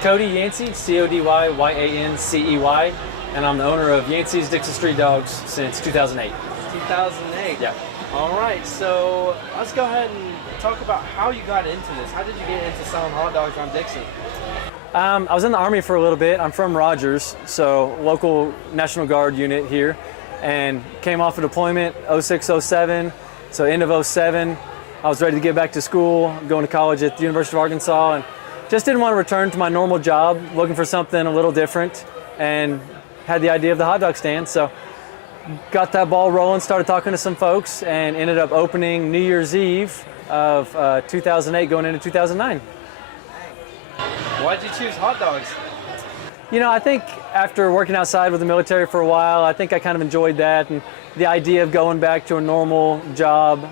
Cody Yancey, Cody Yancey, and I'm the owner of Yanceys Dixon Street Dogs since 2008. 2008. Yeah. All right, so let's go ahead and talk about how you got into this. How did you get into selling hot dogs on Dixon? I was in the Army for a little bit. I'm from Rogers, so local National Guard unit here, and came off a deployment 06, 07, so end of 07. I was ready to get back to school, going to college at the University of Arkansas, and just didn't want to return to my normal job, looking for something a little different, and had the idea of the hot dog stand. So got that ball rolling, started talking to some folks, and ended up opening New Year's Eve of 2008 going into 2009. Why'd you choose hot dogs? You know, I think after working outside with the military for a while, I think I kind of enjoyed that, and the idea of going back to a normal job.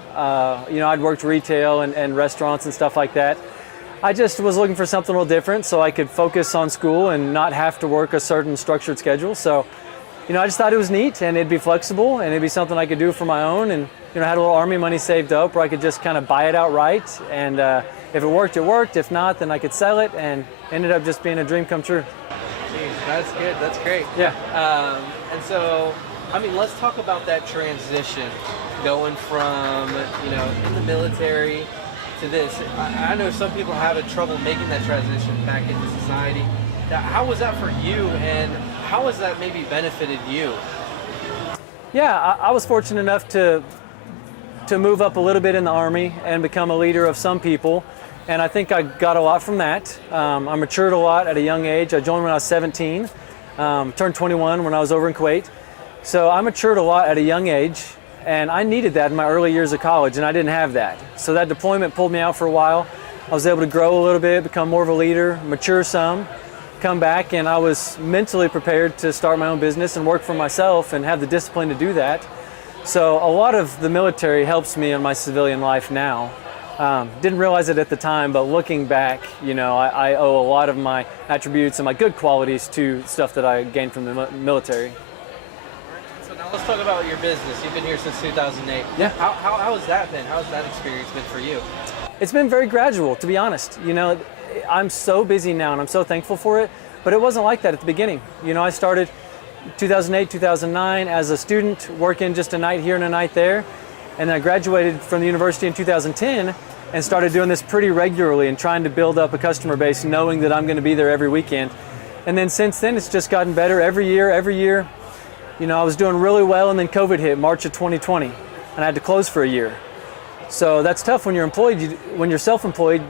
You know, I'd worked retail and restaurants and stuff like that. I just was looking for something a little different so I could focus on school and not have to work a certain structured schedule. So, you know, I just thought it was neat, and it'd be flexible, and it'd be something I could do for my own. And, you know, I had a little Army money saved up where I could just kind of buy it outright. And if it worked, it worked. If not, then I could sell it, and ended up just being a dream come true. Jeez, that's good. That's great. Yeah. And so, I mean, let's talk about that transition going from, you know, in the military to this. I know some people are having trouble making that transition back into society. How was that for you, and how has that maybe benefited you? Yeah, I was fortunate enough to move up a little bit in the Army and become a leader of some people, and I think I got a lot from that. I matured a lot at a young age. I joined when I was 17, turned 21 when I was over in Kuwait. So I matured a lot at a young age, and I needed that in my early years of college, and I didn't have that. So that deployment pulled me out for a while. I was able to grow a little bit, become more of a leader, mature some, come back, and I was mentally prepared to start my own business and work for myself and have the discipline to do that. So a lot of the military helps me in my civilian life now. Didn't realize it at the time, but looking back, you know, I owe a lot of my attributes and my good qualities to stuff that I gained from the military. So now let's talk about your business. You've been here since 2008. Yeah. How has that been? How has that experience been for you? It's been very gradual, to be honest. You know, I'm so busy now, and I'm so thankful for it, but it wasn't like that at the beginning. You know, I started 2008, 2009 as a student, working just a night here and a night there, and then I graduated from the university in 2010 and started doing this pretty regularly and trying to build up a customer base, knowing that I'm going to be there every weekend. And then since then, it's just gotten better every year. You know, I was doing really well, and then COVID hit March of 2020, and I had to close for a year. So that's tough when you're employed. When you're self-employed,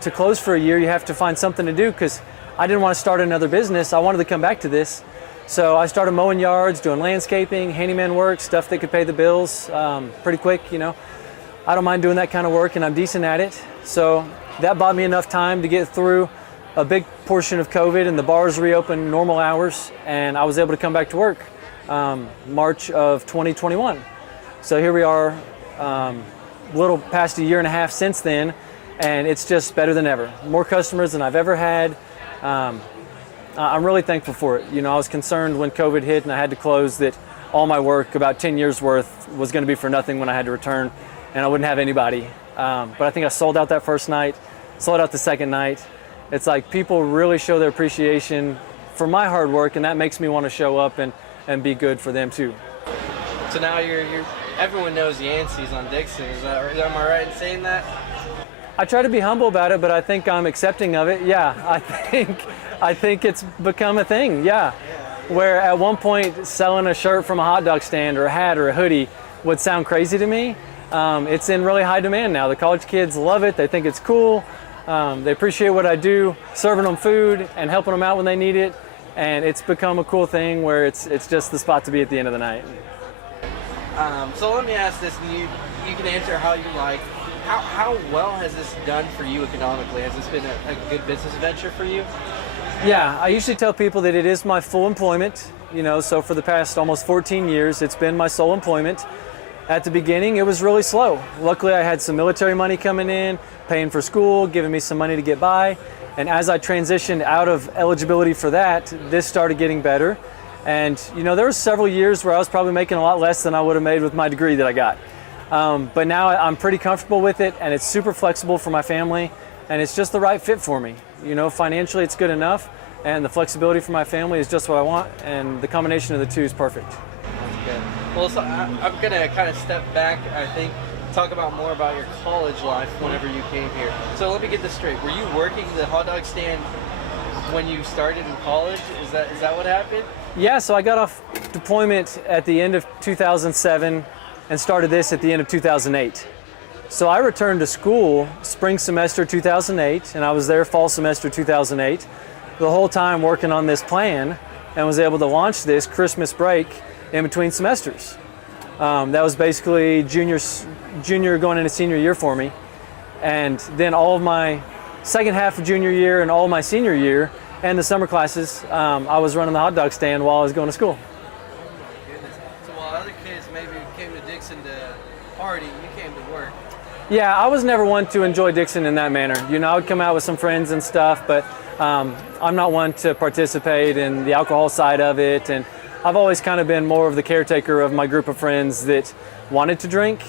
to close for a year, you have to find something to do, because I didn't want to start another business. I wanted to come back to this. So I started mowing yards, doing landscaping, handyman work, stuff that could pay the bills pretty quick, you know. I don't mind doing that kind of work, and I'm decent at it. So that bought me enough time to get through a big portion of COVID, and the bars reopened normal hours, and I was able to come back to work March of 2021. So here we are, a little past a year and a half since then, and it's just better than ever. More customers than I've ever had. I'm really thankful for it. You know, I was concerned when COVID hit and I had to close that all my work, about 10 years worth, was going to be for nothing when I had to return, and I wouldn't have anybody. But I think I sold out that first night, sold out the second night. It's like people really show their appreciation for my hard work, and that makes me want to show up and be good for them too. So now everyone knows Yanceys on Dixon. Am I right in saying that? I try to be humble about it, but I think I'm accepting of it. Yeah, I think it's become a thing. Yeah, where at one point selling a shirt from a hot dog stand or a hat or a hoodie would sound crazy to me. It's in really high demand now. The college kids love it. They think it's cool. They appreciate what I do, serving them food and helping them out when they need it. And it's become a cool thing where it's just the spot to be at the end of the night. So let me ask this, and you can answer how you like. How well has this done for you economically? Has this been a good business venture for you? Yeah, I usually tell people that it is my full employment. You know, so for the past almost 14 years, it's been my sole employment. At the beginning, it was really slow. Luckily, I had some military money coming in, paying for school, giving me some money to get by. And as I transitioned out of eligibility for that, this started getting better. And, you know, there were several years where I was probably making a lot less than I would have made with my degree that I got. But now I'm pretty comfortable with it, and it's super flexible for my family. and it's just the right fit for me. You know, financially it's good enough, and the flexibility for my family is just what I want, and the combination of the two is perfect. That's good. Well, so I'm going to kind of step back, I think, talk about more about your college life whenever you came here. So let me get this straight. Were you working the hot dog stand when you started in college? Is that what happened? Yeah, so I got off deployment at the end of 2007 and started this at the end of 2008. So I returned to school spring semester 2008, and I was there fall semester 2008, the whole time working on this plan, and was able to launch this Christmas break in between semesters. That was basically junior going into senior year for me. And then all of my second half of junior year and all of my senior year and the summer classes, I was running the hot dog stand while I was going to school. Oh my goodness. So while other kids maybe came to Dixon to party, you came to work. Yeah, I was never one to enjoy Dixon in that manner. You know, I would come out with some friends and stuff, but I'm not one to participate in the alcohol side of it. And I've always kind of been more of the caretaker of my group of friends that wanted to drink,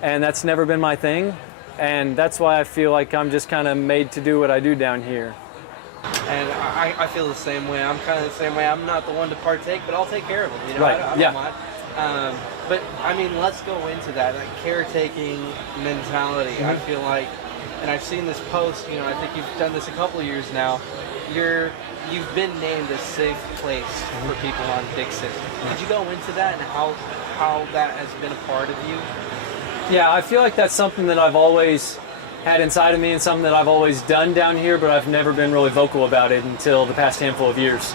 and that's never been my thing. And that's why I feel like I'm just kind of made to do what I do down here. And I feel the same way. I'm kind of the same way. I'm not the one to partake, but I'll take care of them. You know, Right. I don't mind. But I mean, let's go into that caretaking mentality. I feel like, and I've seen this post. You know, I think you've done this a couple of years now. You've been named a safe place for people on Dixon. Could you go into that and how that has been a part of you? Yeah, I feel like that's something that I've always had inside of me and something that I've always done down here, but I've never been really vocal about it until the past handful of years.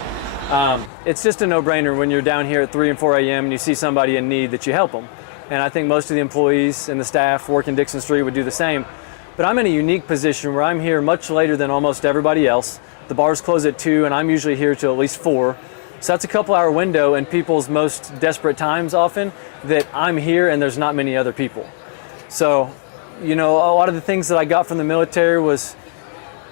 It's just a no-brainer when you're down here at 3 and 4 a.m. and you see somebody in need that you help them. And I think most of the employees and the staff working Dixon Street would do the same. But I'm in a unique position where I'm here much later than almost everybody else. The bars close at 2 and I'm usually here till at least 4. So that's a couple-hour window in people's most desperate times often that I'm here and there's not many other people. So, you know, a lot of the things that I got from the military was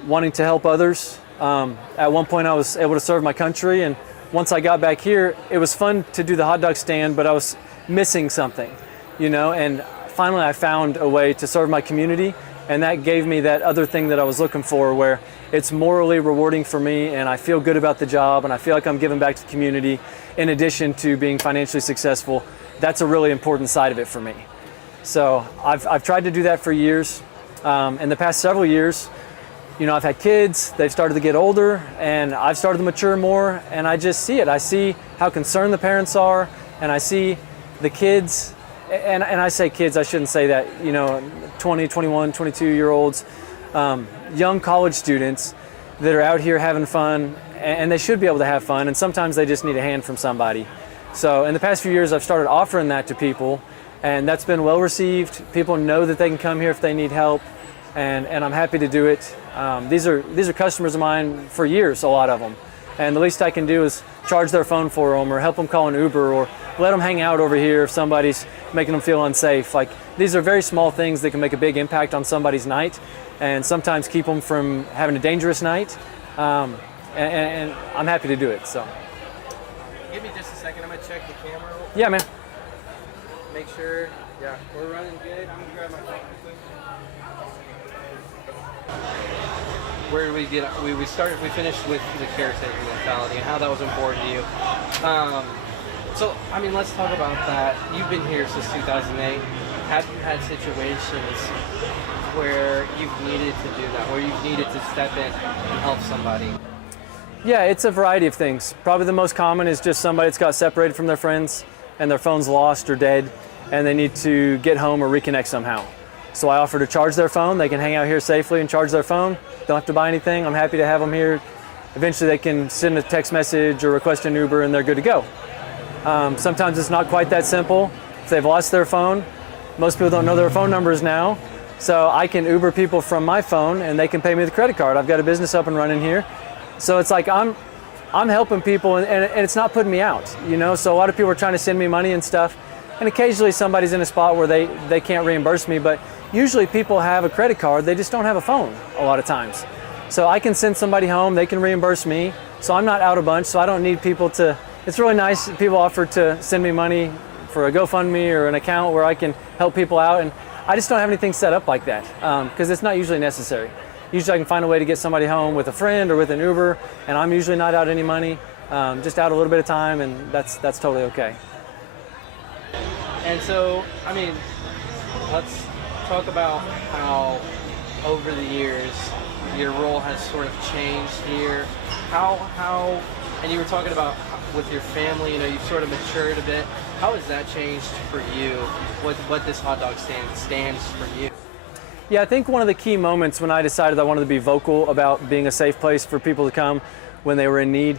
wanting to help others. At one point I was able to serve my country, and once I got back here, it was fun to do the hot dog stand, but I was missing something, you know, and finally I found a way to serve my community, and that gave me that other thing that I was looking for, where it's morally rewarding for me and I feel good about the job and I feel like I'm giving back to the community in addition to being financially successful. That's a really important side of it for me. So I've tried to do that for years. In the past several years, you know, I've had kids, they've started to get older, and I've started to mature more, and I just see it. I see how concerned the parents are, and I see the kids, and I say kids, I shouldn't say that, you know, 20, 21, 22-year-olds, young college students that are out here having fun, and they should be able to have fun, and sometimes they just need a hand from somebody. So in the past few years, I've started offering that to people, and that's been well received. People know that they can come here if they need help, and I'm happy to do it. These are customers of mine for years, a lot of them, and the least I can do is charge their phone for them or help them call an Uber or let them hang out over here if somebody's making them feel unsafe. Like, these are very small things that can make a big impact on somebody's night and sometimes keep them from having a dangerous night, and I'm happy to do it. So Give me just a second. I'm gonna check the camera. yeah, man. Make sure. Yeah, we're running good. I'm gonna grab my phone. Where did we get? We finished with the caretaking mentality and how that was important to you. So, I mean, let's talk about that. You've been here since 2008. Have you had situations where you've needed to do that, where you've needed to step in and help somebody? Yeah, it's a variety of things. Probably the most common is just somebody that's got separated from their friends and their phone's lost or dead, and they need to get home or reconnect somehow. So I offer to charge their phone. They can hang out here safely and charge their phone. Don't have to buy anything. I'm happy to have them here. Eventually they can send a text message or request an Uber and they're good to go. Sometimes it's not quite that simple. If they've lost their phone, most people don't know their phone numbers now. So I can Uber people from my phone and they can pay me with a credit card. I've got a business up and running here. So it's like I'm helping people and it's not putting me out, you know? So a lot of people are trying to send me money and stuff. And occasionally somebody's in a spot where they can't reimburse me, but usually people have a credit card, they just don't have a phone a lot of times. So I can send somebody home, they can reimburse me, so I'm not out a bunch, so I don't need people to, it's really nice that people offer to send me money for a GoFundMe or an account where I can help people out, and I just don't have anything set up like that, because it's not usually necessary. Usually I can find a way to get somebody home with a friend or with an Uber, and I'm usually not out any money, just out a little bit of time, and that's totally okay. And so, I mean, let's talk about how over the years your role has sort of changed here. How, and you were talking about with your family, you know, you've sort of matured a bit. How has that changed for you? What this hot dog stand stands for you? Yeah, I think one of the key moments when I decided I wanted to be vocal about being a safe place for people to come when they were in need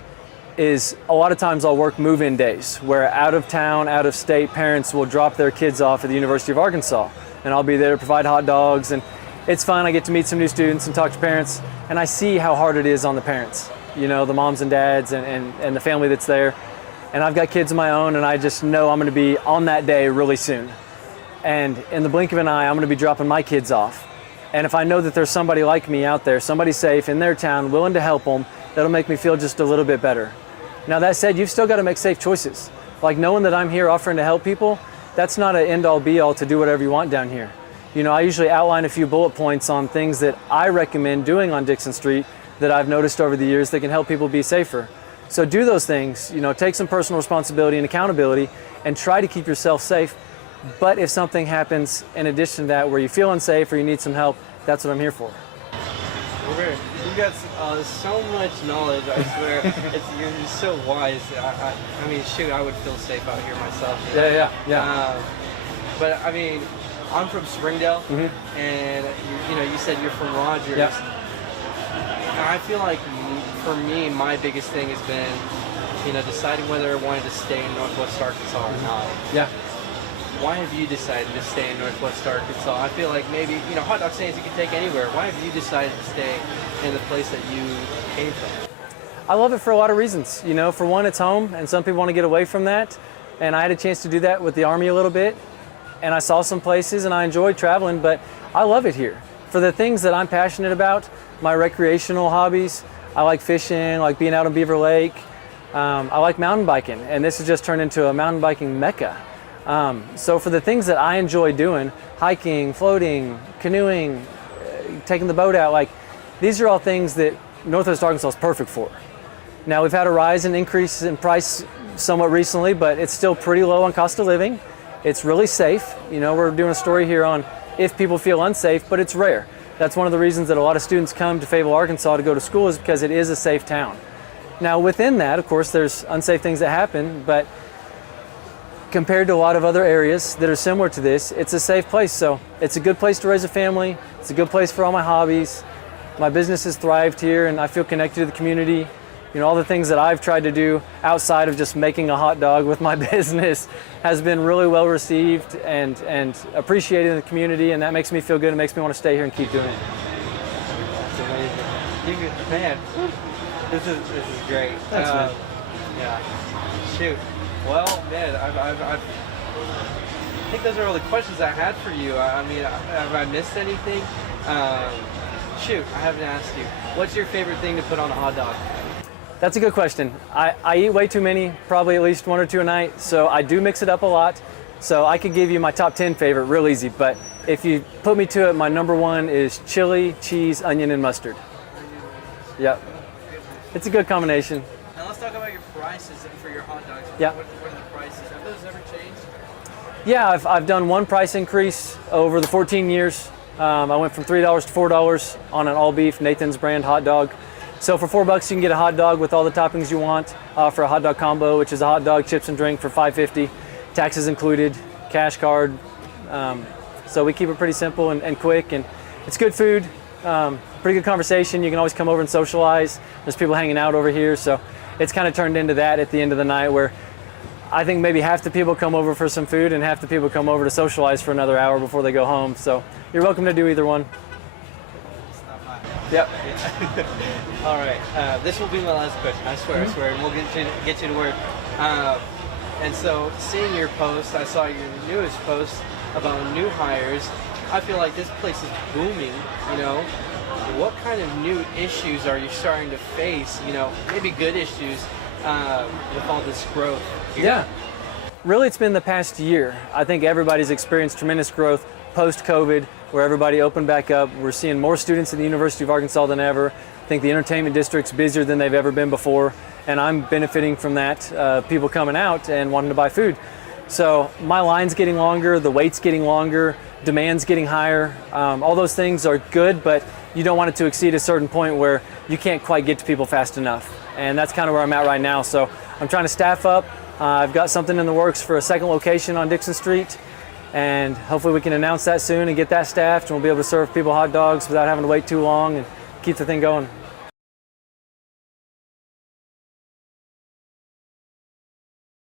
is a lot of times I'll work move-in days where out of town, out of state parents will drop their kids off at the University of Arkansas, and I'll be there to provide hot dogs, and it's fun. I get to meet some new students and talk to parents, and I see how hard it is on the parents, you know, the moms and dads and the family that's there. And I've got kids of my own, and I just know I'm going to be on that day really soon. And in the blink of an eye, I'm going to be dropping my kids off. And if I know that there's somebody like me out there, somebody safe in their town, willing to help them, that'll make me feel just a little bit better. Now that said, you've still got to make safe choices. Like knowing that I'm here offering to help people, that's not an end-all be-all to do whatever you want down here. You know, I usually outline a few bullet points on things that I recommend doing on Dixon Street that I've noticed over the years that can help people be safer. So do those things, you know, take some personal responsibility and accountability and try to keep yourself safe. But if something happens in addition to that where you feel unsafe or you need some help, that's what I'm here for. Okay. You got so much knowledge, I swear. You're so wise. I mean, shoot, I would feel safe out here myself. You know? Yeah. But I mean, I'm from Springdale, and you said you're from Rogers. Yeah. And I feel like for me, my biggest thing has been, you know, deciding whether I wanted to stay in Northwest Arkansas or not. Yeah. Why have you decided to stay in Northwest Arkansas? I feel like maybe, you know, hot dog stands you can take anywhere. Why have you decided to stay in the place that you came from? I love it for a lot of reasons. You know, for one, it's home, and some people want to get away from that. And I had a chance to do that with the Army a little bit. And I saw some places, and I enjoyed traveling, but I love it here. For the things that I'm passionate about, my recreational hobbies, I like fishing, I like being out on Beaver Lake. I like mountain biking, and this has just turned into a mountain biking mecca. So for the things that I enjoy doing, hiking, floating, canoeing, taking the boat out, like these are all things that Northwest Arkansas is perfect for. Now we've had a rise and increase in price somewhat recently, but it's still pretty low on cost of living. It's really safe. You know, we're doing a story here on if people feel unsafe, but it's rare. That's one of the reasons that a lot of students come to Fayetteville, Arkansas to go to school is because it is a safe town. Now within that, of course, there's unsafe things that happen, but compared to a lot of other areas that are similar to this, it's a safe place. So it's a good place to raise a family. It's a good place for all my hobbies. My business has thrived here and I feel connected to the community. You know, all the things that I've tried to do outside of just making a hot dog with my business has been really well received and appreciated in the community, and that makes me feel good. It makes me want to stay here and keep doing it. That's amazing. Man, this is great. Thanks, man. Yeah. Shoot. Well, man, I think those are all the questions I had for you. I mean, have I missed anything? Shoot, I haven't asked you. What's your favorite thing to put on a hot dog? That's a good question. I eat way too many, probably at least one or two a night, so I do mix it up a lot. So I could give you my top 10 favorite real easy, but if you put me to it, my number one is chili, cheese, onion, and mustard. Yep. It's a good combination. Now let's talk about your prices for your hot dogs. Yeah. What are the prices? Have those ever changed? Yeah, I've done one price increase over the 14 years. I went from $3 to $4 on an all beef Nathan's brand hot dog. So for $4 you can get a hot dog with all the toppings you want for a hot dog combo, which is a hot dog, chips, and drink for $5.50, taxes included, cash card. So we keep it pretty simple and quick, and it's good food, pretty good conversation. You can always come over and socialize. There's people hanging out over here, so it's kind of turned into that at the end of the night where I think maybe half the people come over for some food and half the people come over to socialize for another hour before they go home. So you're welcome to do either one. Yep. All right. This will be my last question. I swear, and we'll get you to work. And so, seeing your post, I saw your newest post about new hires. I feel like this place is booming. You know, what kind of new issues are you starting to face? You know, maybe good issues with all this growth here? Yeah. Really, it's been the past year. I think everybody's experienced tremendous growth post-COVID where everybody opened back up. We're seeing more students at the University of Arkansas than ever. I think the entertainment district's busier than they've ever been before, and I'm benefiting from that, people coming out and wanting to buy food. So my line's getting longer, the wait's getting longer, demand's getting higher. All those things are good, but you don't want it to exceed a certain point where you can't quite get to people fast enough. And that's kind of where I'm at right now. So I'm trying to staff up. I've got something in the works for a second location on Dixon Street, and hopefully we can announce that soon and get that staffed, and we'll be able to serve people hot dogs without having to wait too long and keep the thing going.